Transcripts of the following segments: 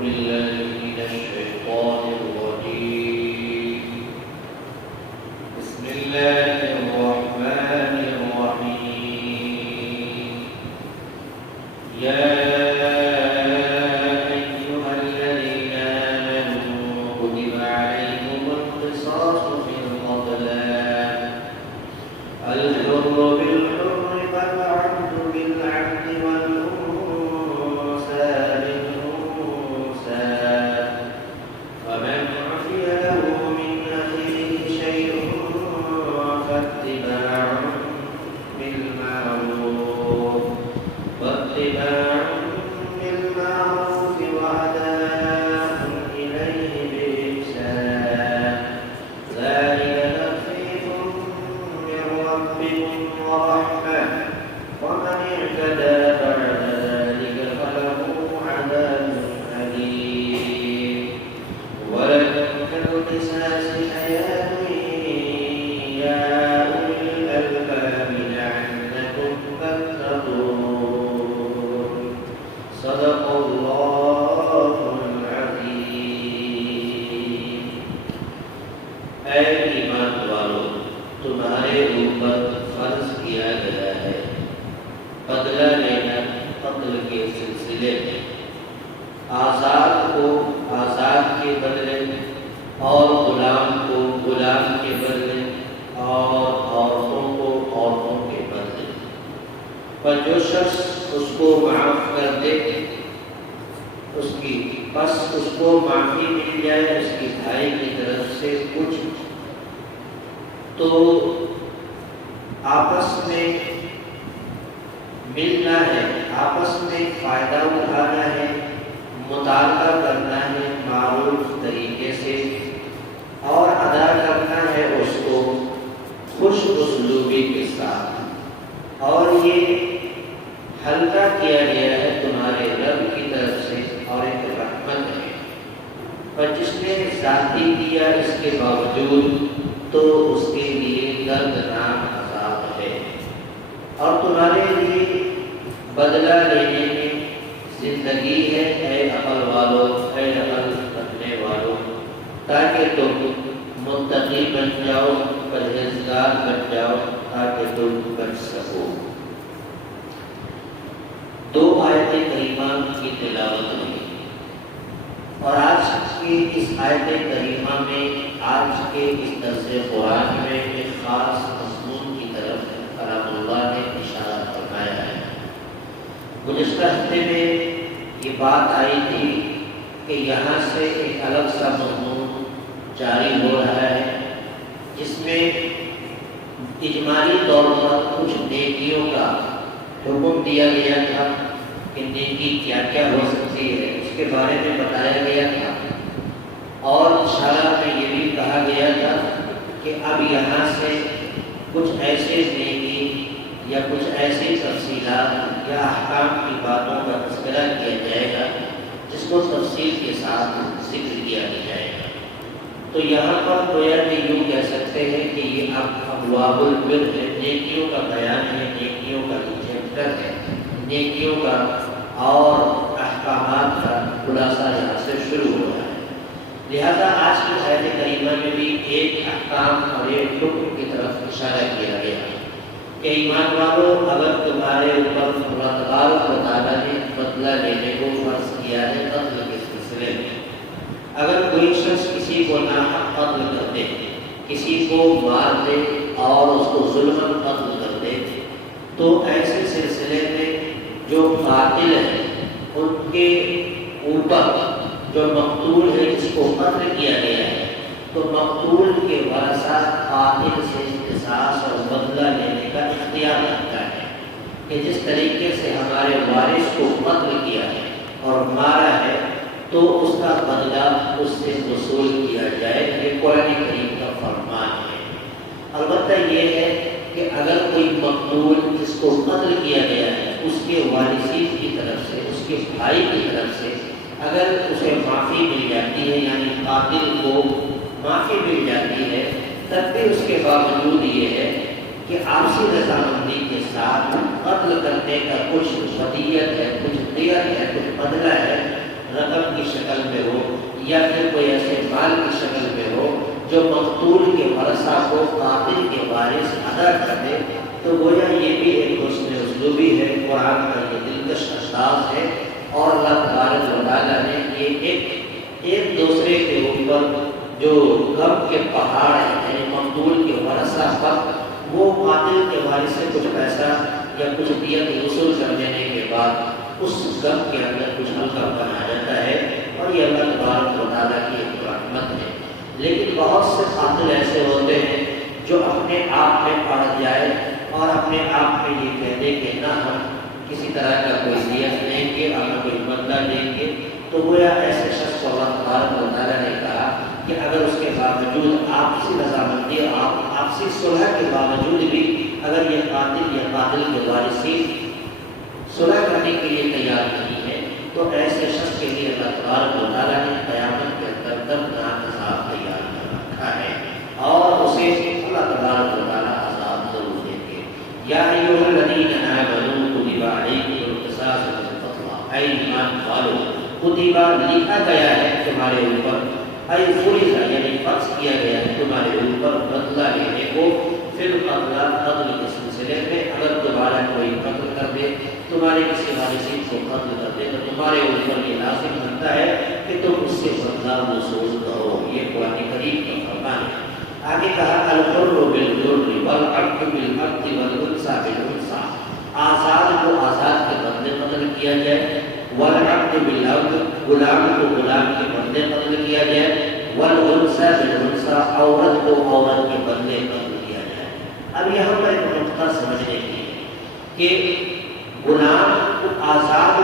بالله من الشيطان الرجيم. بسم الله الرحمن الرحيم. يا أيها الذين آمنوا كتب عليكم القصاص في القتلى الحر بالحر والعبد بالعبد والأنثى بالأنثى فمن عفي له من أخيه شيء فاتباع بالمعروف وأداء إليه بإحسان ذلك تخفيف من ربكم ورحمة ومن اعتدى بعد ذلك فله عذاب أليم. ولكم في القصاص حياة يا أولي الألباب لعلكم تتقون. صدق الله العظيم. اے ایمان والو، تمہارے اوپر فرض کیا گیا ہے بدلہ لینا قتل کے سلسلے میں، آزاد کو آزاد کے بدلے اور غلام کو غلام کے بدلے اور عورتوں کو عورتوں کے بدلے. پر جو شخص اس کو معاف کر دے اس کو معافی مل جائے اس کی بھائی کی طرف سے کچھ، تو آپس میں ملنا ہے، آپس میں فائدہ اٹھانا ہے، مطالبہ کرنا ہے معروف طریقے سے اور ادا کرنا ہے اس کو خوش اسلوبی کے ساتھ. اور یہ ہلکا کیا گیا ہے تمہارے رب کی طرف سے اور ایک رحمت ہے. پر جس نے ذاتی کیا اس کے باوجود تو اس کے لیے دردناک عذاب ہے. اور تمہارے لیے بدلہ لینے میں زندگی ہے اے عقل والو، اے عقل رکھنے والو، تاکہ تم متقی بن جاؤ، پرہیزگار بن جاؤ، تاکہ تم بچ سکو. دو آیت کریمہ کی تلاوت ہوئی اور آج کی اس آیت کریمہ میں آج کے اس درس قرآن میں ایک خاص مضمون کی طرف کلام اللہ نے اشارہ فرمایا ہے. گزشتہ ہفتے میں یہ بات آئی تھی کہ یہاں سے ایک الگ سا مضمون جاری ہو رہا ہے جس میں اجمالی طور پر کچھ نیکیوں کا حکم دیا گیا تھا کہ نیکی کیا کیا ہو سکتی ہے، اس کے بارے میں بتایا گیا تھا. اور اشارہ میں یہ بھی کہا گیا تھا کہ اب یہاں سے کچھ ایسے نیکی یا کچھ ایسی تفصیلات یا احکام کی باتوں کا تذکرہ کیا جائے گا جس کو تفصیل کے ساتھ ذکر کیا جائے گا. تو یہاں پر گویا کہ یوں کہہ سکتے ہیں کہ یہ اب ابواب البر ہے، نیکیوں کا بیان ہے، نیکیوں کا چیپٹر ہے، نیکیوں کا اور احکامات کا خلاصہ یہاں سے شروع ہو رہا ہے. لہذا آج کی آیت کریمہ میں بھی ایک احکام اور ایک حکم کی طرف اشارہ کیا گیا ہے کہ ایمان والو، اگر تمہارے اوپر اللہ تبارک و تعالیٰ نے بدلہ لینے کو فرض کیا ہے قتل کے سلسلے میں، اگر کوئی شخص کسی کو ناحق قتل کر دے، کسی کو مار دے اور اس کو ظلماً قتل کر دے، تو ایسے سلسلے میں جو قاتل ہیں ان کے اوپر جو مقتول ہے جس کو قتل کیا گیا ہے، تو مقتول کے ورثہ قاتل سے قصاص اور بدلہ لینے کا اختیار رکھتا ہے کہ جس طریقے سے ہمارے وارث کو قتل کیا ہے اور مارا ہے تو اس کا بدلہ اس سے وصول کیا جائے. یہ قرآن کریم کا فرمان ہے. البتہ یہ ہے کہ اگر کوئی مقتول جس کو قتل کیا گیا ہے اس کے وارثین کی طرف سے، اس کے بھائی کی طرف سے اگر اسے معافی مل جاتی ہے، یعنی قاتل کو معافی مل جاتی ہے، تب بھی اس کے باوجود یہ ہے کہ آپسی رضامندی کے ساتھ قتل کرنے کا کچھ ودیت ہے، کچھ دیت ہے، کچھ بدلہ ہے، رقم کی شکل میں ہو یا پھر کوئی ایسے مال کی شکل میں ہو جو مقتول کے ورثہ کو قاتل کے وارث ادا کر دے، تو گویا یہ بھی ایک حسن اسلوبی ہے، قرآن کا یہ دلکش انداز ہے، اور اللہ تبارک و تعالیٰ نے یہ ایک دوسرے کے اوپر جو غم کے پہاڑ ہیں، یعنی مقتول کے ورثہ پر وہ قاتل کے وارث سے کچھ پیسہ یا کچھ دیت وصول کر دینے کے بعد اس غم کے اندر کچھ ہلکا بنا جاتا ہے، اور یہ اللہ تبارک و تعالیٰ کی ایک رحمت ہے۔ لیکن بہت سے قاتل ایسے ہوتے ہیں جو اپنے آپ میں پڑ جائے اور اپنے آپ میں یہ کہہ دے کہ نہ ہم کسی طرح کا کوئی دیت لیں گے اور نہ کوئی بندہ لیں گے، تو گویا ایسے شخص کو اللہ تبارک و تعالیٰ نے کہا کہ اگر اس کے باوجود آپسی رضامندی اور آپسی صلح کے باوجود بھی اگر یہ قاتل یا قاتل کے وارثین صلح کرنے کے لیے تیار نہیں ہے، تو ایسے شخص کے لیے اللہ تبارک و تعالیٰ نے قیامت کے اندر دردناک عذاب تیار کر رکھا ہے، اور اسے اللہ تبارک و تعالیٰ عذاب ضرور دیں گے۔ یا ایھا الذین آمنوا کتب علیکم القصاص فی القتلی، اے ایمان والو کتبہ لکھا گیا ہے تمہارے اوپر، اے فرض یعنی فرض کیا گیا ہے تمہارے اوپر بدلہ لینے کو، فی القتلی قتل کے سلسلے میں، اگر تمہارا کوئی قتل کر دے، تمہارے کسی وارثین کو قتل کر دے، تو تمہارے اوپر یہ لازم بنتا ہے کہ تم اس سے بدلہ وصول کرو، یہ قرآن کریم کا فرمان ہے۔ آگے کہا الحر بالحر والعبد بالعبد والانثى بالانثى، آزاد کو آزاد کے بدلے قتل کیا جائے، والعبد بالعبد غلام کو غلام کے بدلے قتل کیا جائے، والانثى بالانثى عورت کو عورت کے بدلے قتل کیا جائے۔ اب یہاں پر ایک نقطہ سمجھنے کی ہے کہ غلام کو آزاد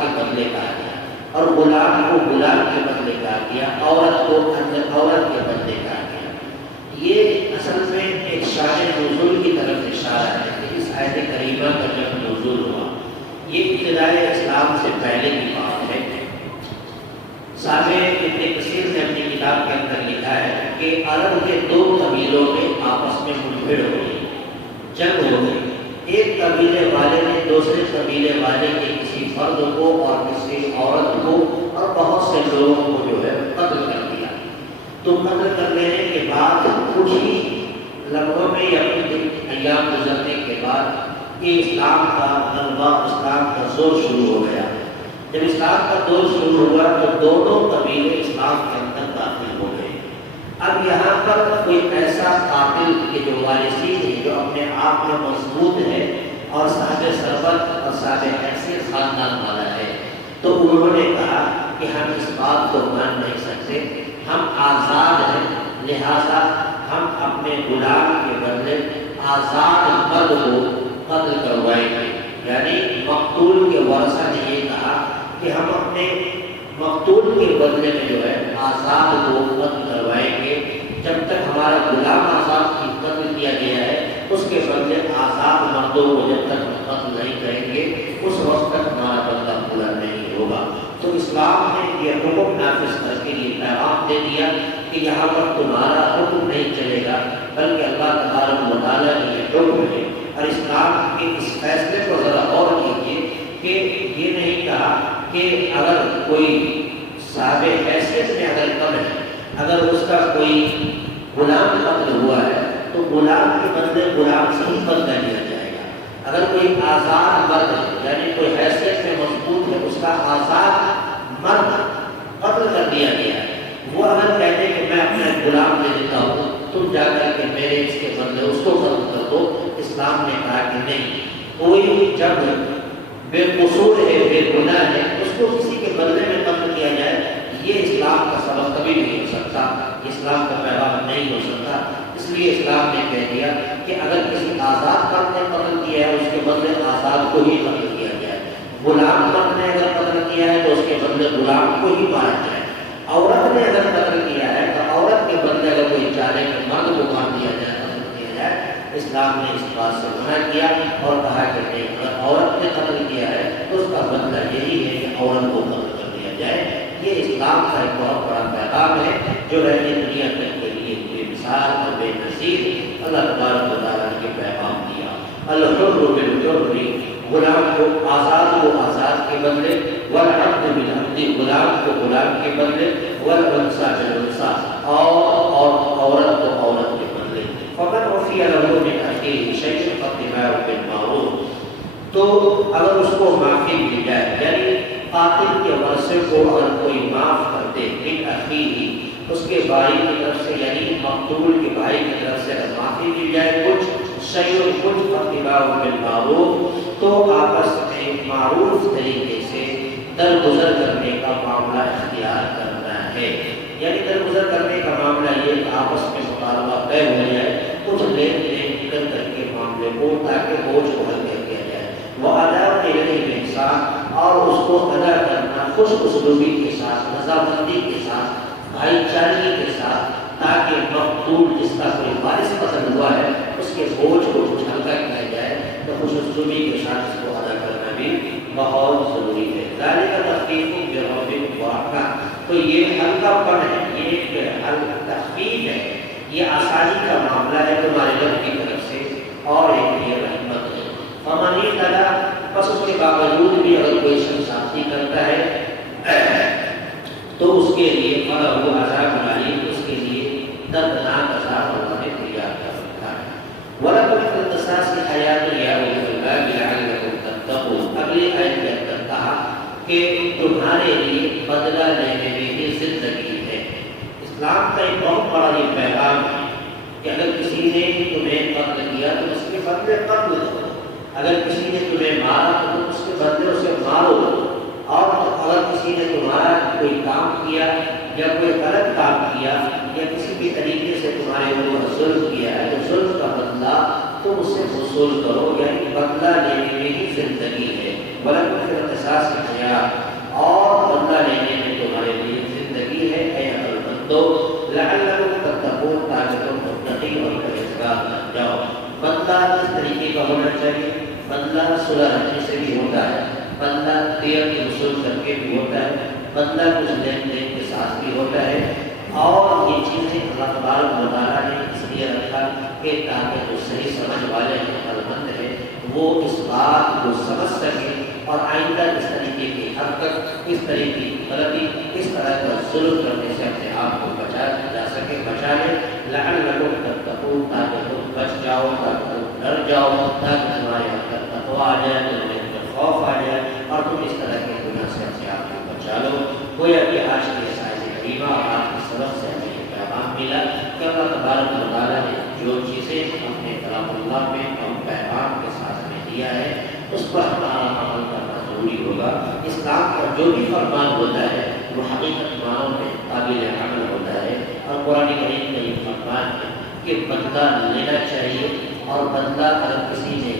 کے بدلے کہا گیا، اور غلام کو غلام کے بدلے کہا گیا، عورت کو عورت کے بدلے کہا گیا۔ یہ اصل میں ایک شان نزول کی طرف اشارہ ہے کہ اس آیت کریمہ کا جب نزول ہوا، یہ ابتدائے اسلام سے پہلے کی بات ہے۔ صاحب ابن کثیر نے اپنی کتاب کے اندر لکھا ہے کہ عرب کے دو قبیلوں میں آپس میں منبھڑ ہو گئی، جنگ ہو گئی۔ ایک قبیلے والے نے دوسرے قبیلے والے کے کسی فرد کو اور کسی عورت کو اور بہت سے لوگوں کو جو ہے قتل کر دیا۔ تو قتل کر لینے کے بعد کچھ ہی لمحوں میں یا کچھ ایام گزرنے کے بعد یہ اسلام کا غلبہ، اسلام کا زور شروع ہو گیا۔ جب اسلام کا دور شروع ہوا تو دونوں قبیلے اسلام کے اندر داخل ہو گئے۔ اب یہاں پر کوئی ایسا قاتل کے جو وارثین ہیں جو اپنے آپ میں مضبوط ہے اور صاحب سربت اور صاحب حیثیت خاندان والا ہے، تو انہوں نے کہا کہ ہم اس بات کو مان نہیں سکتے، ہم آزاد ہیں، لہذا ہم اپنے غلام کے بدلے آزاد مرد کو قتل کروائیں گے۔ یعنی مقتول کے ورثہ نے یہ کہا کہ ہم اپنے مقتول کے بدلے میں جو ہے آزاد کو قتل کروائیں گے، جب تک ہمارا غلام آزاد کی قتل کیا گیا ہے اس کے بدلے آزاد مردوں کو جب تک قتل نہیں کریں گے اس وقت تک ہمارا بدلہ پورا نہیں ہوگا۔ تو اسلام نے یہ حکم نافذ کر کے یہ پیغام دے دیا کہ یہاں پر تمہارا حکم نہیں چلے گا، بلکہ اللہ تبارک و تعالیٰ کا یہ حکم ہے۔ اور اسلام کے اس فیصلے کو ذرا اور کیجیے کہ یہ نہیں کہا کہ اگر کوئی صاحب حیثیت میں اگر کم ہے، اگر اس کا کوئی غلام قتل ہوا ہے تو غلام کے بدلے غلام سے ہی بدلہ لیا جائے گا۔ اگر کوئی آزاد مرد ہے یعنی کوئی حیثیت میں مضبوط ہے، اس کا آزاد مرد قتل کر دیا گیا ہے، وہ اگر کہتے کہ میں اپنا غلام دے دیتا ہوں تم جا کر کے میرے اس کے بدلے اس کو قتل کر دو، اسلام نے کہا کہ نہیں، کوئی جب بے قصور ہے، بے گناہ ہے، اس کو کسی کے بدلے میں قتل کیا جائے، یہ اسلام کا سبب کبھی نہیں ہو سکتا، اسلام کا پیغام نہیں ہو سکتا۔ اس لیے اسلام نے کہہ دیا کہ اگر کسی آزاد مرد نے قتل کیا ہے اس کے بدلے آزاد کو ہی قتل کیا جائے، غلام مرد نے اگر قتل کیا ہے تو اس کے بدلے غلام کو ہی مارا جائے، عورت نے اگر قتل کیا ہے تو عورت کے بدلے اگر کوئی چاہے کہ مرد کو مار دیا جائے، قتل کیا جائے۔ اسلام نے اس بات سے منع کیا اور کہا کہ نہیں، اگر عورت نے قتل کیا ہے تو اس کا بدلہ یہی ہے کہ عورت کو قتل کر دیا جائے۔ یہ اسلام کا ایک بہت بڑا پیغام ہے جو رہتی دنیا تک کے لیے بے مثال اور بے نظیر اللہ تبارک و تعالیٰ نے یہ پیغام دیا۔ الحر بالحر، غلام کو آزاد کے بدلے، والعبد بالعبد غلام کو غلام کے بدلے، والانثى بالانثى، اور عورت کو عورت کے بدلے۔ فمن عفي له من اخيه شيء فاتباع بالمعروف، تو اگر اس کو معافی مل جائے، یعنی قاتل کے ورثے کو اگر کوئی معاف کر دے، من اخیہ، اس کے بھائی کی طرف سے، یعنی مقتول کے بھائی کی طرف سے اگر معافی مل جائے کچھ شیء کچھ، فاتباع بالمعروف، تو آپس میں معروف طریقے سے درگزر کرنے کا معاملہ اختیار کرنا ہے۔ یعنی درگزر کرنے کا معاملہ یہ کہ آپس میں مطالبہ طے ہو جائے، کچھ لین دین کر کے معاملے کو، تاکہ بوجھ کو ہلکا کیا جائے۔ وَأَدَاءُ إِلَيْهِ بِإِحْسَانٍ، اور اس کو ادا کرنا خوش اسلوبی کے ساتھ، رضامندی کے ساتھ، بھائی چارگی کے ساتھ، تاکہ مقتول جس کا کوئی وارث قتل ہوا ہے اس کے بوجھ کو کچھ ہلکا کیا جائے، تو خوش اسلوبی کے ساتھ اس کو ادا کرنا بھی بہت ضروری ہے۔ ذَلِكَ تَخْفِيفٌ مِّن رَّبِّكُمْ وَرَحْمَةٌ، تو یہ ہلکا پن ہے، یہ ایک تخفیف ہے، یہ آسانی کا معاملہ ہے تمہارے رب کی طرف سے، اور ایک یہ رحمت ہے۔ فَمَنِ اعْتَدَىٰ، پس اس کے باوجود بھی اگر کوئی شخص زیادتی کرتا ہے تو اس کے لیے فَلَهُ عَذَابٌ أَلِيمٌ، اس کے لیے دردناک عذاب اللہ نے تیار کر رکھا ہے۔ وَلَكُمْ فِي الْقِصَاصِ حَيَاةٌ يَا أُولِي الْأَلْبَابِ لَعَلَّكُمْ تَتَّقُونَ، اگلی آیت کے اندر کہا کہ تمہارے لیے بدلہ لینے میں ہی زندگی ہے۔ اسلام کا ایک بہت بڑا یہ پیغام ہے کہ اگر کسی نے تمہیں قتل کیا تو اس کے بدلے قتل دو، اگر کسی نے تمہیں مارا تو تم اس کے بدلے اسے مارو، اور اگر کسی نے تمہارا کوئی کام کیا یا کوئی غلط کام کیا یا کسی بھی طریقے سے تمہارے اوپر ظلم کیا ہے تو ظلم کا بدلہ تم اس سے وصول کرو، یعنی بدلہ لینے میں ہی زندگی ہے۔ وَلَكُمْ فِي الْقِصَاصِ حَيَاةٌ، اور بدلہ لینے میں تمہارے لیے زندگی ہے اے عقل مندو، لَعَلَّكُمْ تَتَّقُونَ، تاکہ تم متقی اور پرہیزگار بن جاؤ۔ بدلہ کس طریقے کا ہونا چاہیے؟ بدلہ صلح رکھنے سے بھی ہوتا ہے، بدلہ دیت وصول کر کے بھی ہوتا ہے، بدلہ کچھ لین دین کے ساتھ بھی ہوتا ہے، اور یہ چیزیں اللہ تبارک و تعالیٰ نے اس لیے رکھا کہ تاکہ جو صحیح سمجھ والے ہیں، عقلمند ہیں، وہ اس بات کو سمجھ سکیں اور آئندہ اس طریقے کی حرکت، اس طریقے کی غلطی، اس طرح کا ظلم کرنے سے اپنے آپ کو بچا جا سکے، بچا لیں۔ لعلکم تتقون، تاکہ تم بچ جاؤ، تاکہ تم ڈر جاؤ، تاکہ تمہارے اندر تقویٰ آ جائے، تمہارے اندر خوف آ جائے، اور تم اس طرح کے گناہ سے اپنے آپ کو بچا لو۔ گویا کہ آج کی اس آیت کریمہ اور آج کے سبق سے ہمیں یہ پیغام ملا کہ اللہ تبارک و تعالیٰ نے جو چیزیں اپنے کلام اللہ میں اور پیغام کے ساتھ ہمیں دیا ہے اس پر ہمارا عمل کرنا ضروری ہوگا۔ اسلام کا جو بھی فرمان ہوتا ہے وہ حقیقت معنوں میں قابل عمل ہوتا ہے، اور قرآن کریم کا یہ فرمان ہے کہ بدلہ لینا چاہیے، اور بدلہ اگر کسی نے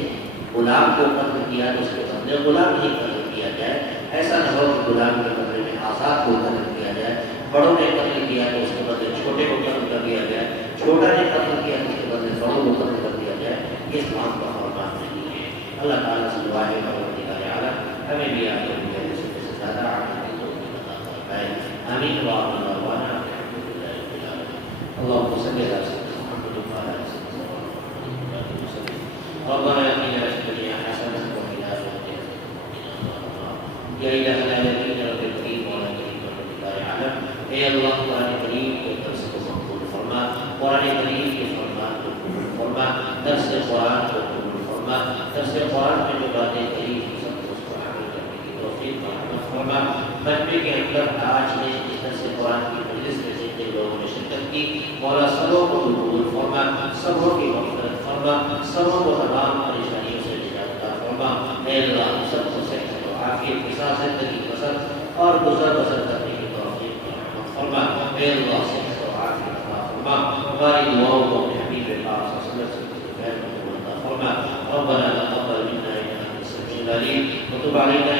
غلام کو قتل کیا تو اس کے بدلے غلام ہی قتل کیا جائے، ایسا نہ ہو کہ غلام کے بدلے میں آزاد کو قتل کیا جائے، بڑوں نے قتل کیا تو اس کے بدلے چھوٹے کو قتل کر دیا جائے، چھوٹا نے قتل کیا تو اس کے بدلے بڑوں کو قتل کر دیا جائے، یہ اسلام کا فرمان نہیں ہے۔ اللہ تعالیٰ سے دعا ہے پروردگار عالم ہمیں بھی آپ کو سے زیادہ عمل کی توفیق عطا فرمائے، آمین وآخر دعوانا الحمد للہ رب العالمین۔ اللهم صل على سيدنا محمد وعلى آل سيدنا محمد ربنا آتنا في الدنيا حسنة وفي الآخرة حسنة يا إلهنا يا دين رب الكريم ولا كريم رب العالم، اے اللہ قرآن کریم کے درس کو مقبول فرما، قرآن کریم کے فرمان کو قبول فرما، درس قرآن کو قبول فرما، درس قرآن میں جو باتیں کہی سب اس کو عمل کرنے کی توفیق مرحمت فرما۔ مجمع کے اندر آج نے اس درس قرآن کی مجلس میں جتنے لوگوں نے شرکت کی، مولا سبوں کو قبول فرما، سبوں کی مغفرت فرما، سبوں کو تمام پریشانیوں سے نجات عطا فرما۔ اے اللہ ہم سب کو صحت و عافیت کے ساتھ زندگی بسر اور گزر بسر کرنے کی توفیق مرحمت فرما۔ اے اللہ صحت و عافیت عطا فرما، ہماری دعاؤں کو اپنے حبیب پاک صلی اللہ علیہ وسلم سے فرما۔ ربنا تقبل منا انك انت السميع العليم وتب علينا